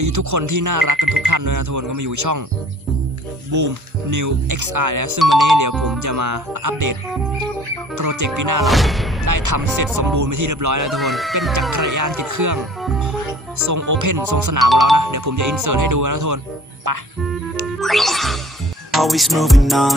ดีทุกคนที่น่ารักกันทุกท่านด้วยนะทุกคนก็มาอยู่ช่อง Boom New XR แล้วซึ่งวันนี้เดี๋ยวผมจะมาอัปเดตโปรเจกต์ปีหน้าเราได้ทำเสร็จสมบูรณ์ไปที่เรียบร้อยแล้วทุกคน เป็นจักรยานติดเครื่อง ทรงโอเพนทรงสนามของเรานะ เดี๋ยวผมจะอินเสิร์ตให้ดูนะทุกคน ไป Always moving on,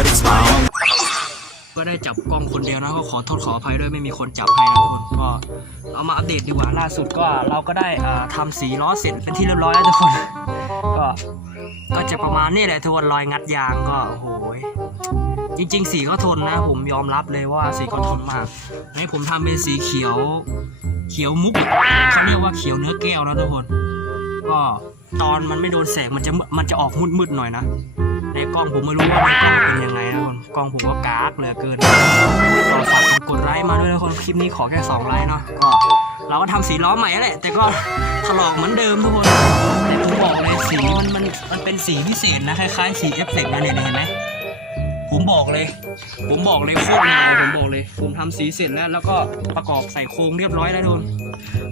art, it's my own. ก็ได้จับกล้องคนเดียวนะก็ขอโทษขออภัยด้วยไม่มีคนจับให้นะทุกคนก็เอามาอัปเดตดีกว่าล่าสุดก็เราก็ได้อ่าทำสีล้อเสร็จเป็นที่เรียบร้อยแล้วทุกคน ก็ก็จะประมาณนี้แหละทุกคนรอยงัดยางก็โอ้โหยจริง ๆ สีก็ทนนะ ผมยอมรับเลยว่าสีก็ทนมากอันนี้ผมทำเป็นสีเขียว เขียวมุกเขาเรียกว่าเขียวเนื้อแก้วนะทุกคน ก็ตอนมันไม่โดนแสงมันจะมันจะออกมืดๆหน่อยนะ ในกล้องผมไม่รู้ว่าในกล้องเป็นยังไงนะทุกคนกล้องผมก็กากเหลือเกินก็ฝากกดไลค์มาด้วยนะคนคลิปนี้ขอแค่2ไลค์เนาะก็เราก็ทำสีล้อใหม่แหละแต่ก็ถลอกเหมือนเดิมทุกคนแต่ผมบอกเลยสีมันมันมันเป็นสีพิเศษนะคล้ายๆสีเอฟเฟกต์นะเนี่ยเห็นไหม ผมบอกเลย ผมบอกเลยโคตรเงาผมบอกเลย ผมทำสีเสร็จแล้ว แล้วก็ประกอบใส่โครงเรียบร้อยแล้วทุน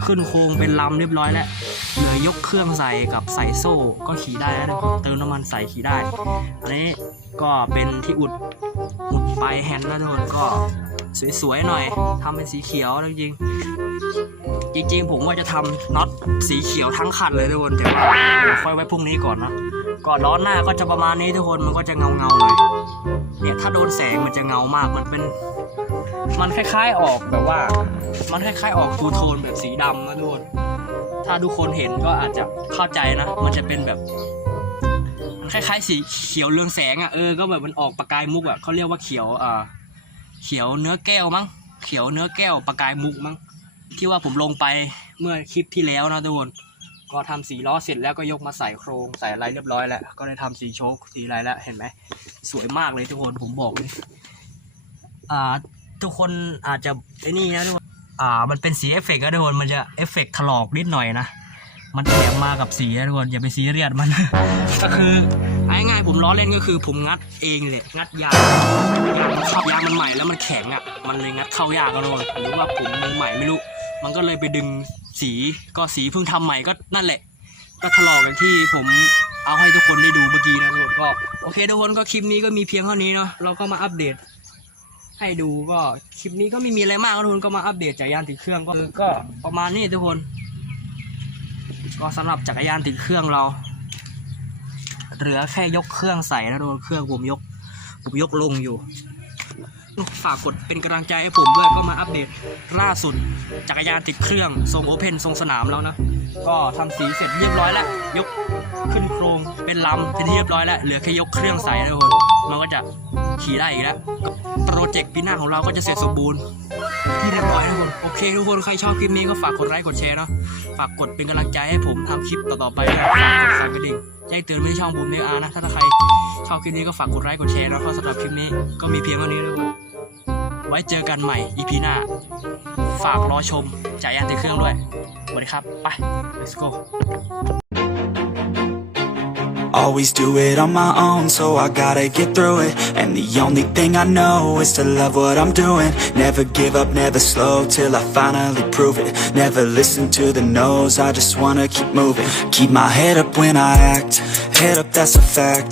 ขึ้นโครงเป็นลำเรียบร้อยแล้วเหลือยกเครื่องใส่กับใส่โซ่ก็ขี่ได้แล้วนะครับเติมน้ำมันใส่ขี่ได้ อันนี้ก็เป็นที่อุดอุดปลายแฮนด์นะทุนก็สวยๆหน่อยทำเป็นสีเขียวจริงจริงๆผมว่าจะทำน็อตสีเขียวทั้งคันเลยทุกคนแต่ว่าค่อยไว้พรุ่งนี้ก่อนนะ ก่อนล้อหน้าก็จะประมาณนี้ทุกคนมันก็จะเงาเงาหน่อยเนี่ยถ้าโดนแสงมันจะเงามากมันเป็น มันคล้ายๆออกแบบว่า มันคล้ายๆออกทูโทนแบบสีดำนะทุกคนถ้าทุกคนเห็นก็อาจจะเข้าใจนะ มันจะเป็นแบบ มันคล้ายๆสีเขียวเรืองแสงอะเออก็แบบมันออกประกายมุกอะเขาเรียกว่าเขียวอ่าเขียวเนื้อแก้วมั้งเขียวเนื้อแก้วประกายมุกมั้งที่ว่าผมลงไปเมื่อคลิปที่แล้วนะทุกคน ก็ทำสีล้อเสร็จแล้วก็ยกมาใส่โครงใส่อะไรเรียบร้อยแล้ว ก็ได้ทำสีโชคสีอะไรแล้วเห็นไหมสวยมากเลยทุกคนผมบอกเลยอ่าทุกคนอาจจะไอ้นี่นะทุกคนอ่ามันเป็นสีเอฟเฟกต์นะทุกคนมันจะเอฟเฟกต์ถลอกนิดหน่อยนะมันแถมมากับสีนะทุกคนอย่าไปซีเรียสมัน ก็คือง่ายๆผมล้อเล่นก็คือผมงัดเองเลยงัดยางยางมันเข้ายางมันใหม่แล้วมันแข็งอะมันเลยงัดเข้ายากกันทุกคนหรือว่าผมมือใหม่ไม่รู้ มันก็เลยไปดึง สีก็สีเพิ่งทำใหม่ก็นั่นแหละ ก็ถลอกอย่างที่ผมเอาให้ทุกคนได้ดูเมื่อกี้นะทุกคนก็โอเคทุกคนก็คลิปนี้ก็มีเพียงเท่านี้เนาะเราก็มาอัปเดต ให้ดูก็คลิปนี้ก็ไม่มีอะไรมากทุกคนก็มาอัปเดตจักรยานติดเครื่องก็ก็ประมาณนี้ทุกคน ก็สำหรับจักรยานติดเครื่องเรา เหลือแค่ยกเครื่องใส่นะทุกคนเครื่องผมยกผมยกลงอยู่ ฝากกดเป็นกำลังใจให้ผมด้วยก็มาอัปเดตล่าสุด จักรยานติดเครื่อง ทรงโอเพนทรงสนามแล้วนะ ก็ทำสีเสร็จเรียบร้อยแล้ว ยกขึ้นโครงเป็นลำเป็นที่เรียบร้อยแล้ว เหลือแค่ยกเครื่องใส่นะทุกคนมันก็จะขี่ได้อีกแล้วโปรเจกต์ปีหน้าของเราก็จะเสร็จสมบูรณ์ที่เรียบร้อยทุกคนโอเคทุกคนใครชอบคลิปนี้ก็ฝากกดไลค์กดแชร์เนาะฝากกดเป็นกำลังใจให้ผมทำคลิปต่อๆไปนะฝากกดสั่นกระดิ่งแจ้งเตือนไม่ช่องบูมเนอานะถ้าใครชอบคลิปนี้ก็ฝากกดไลค์กดแชร์แล้วก็สำหรับคลิปนี้ก็มีเพียงเท่านี้ทุกคน ไว้เจอกันใหม่ EP หน้า ฝากรอชมจ่ายยานติเครื่องด้วยสวัสดีครับ ไป let's go Always do it on my own, so I gotta get through it. And the only thing I know is to love what I'm doing. Never give up, never slow till I finally prove it. Never listen to the no's, I just wanna keep moving. Keep my head up when I act, head up, that's a fact.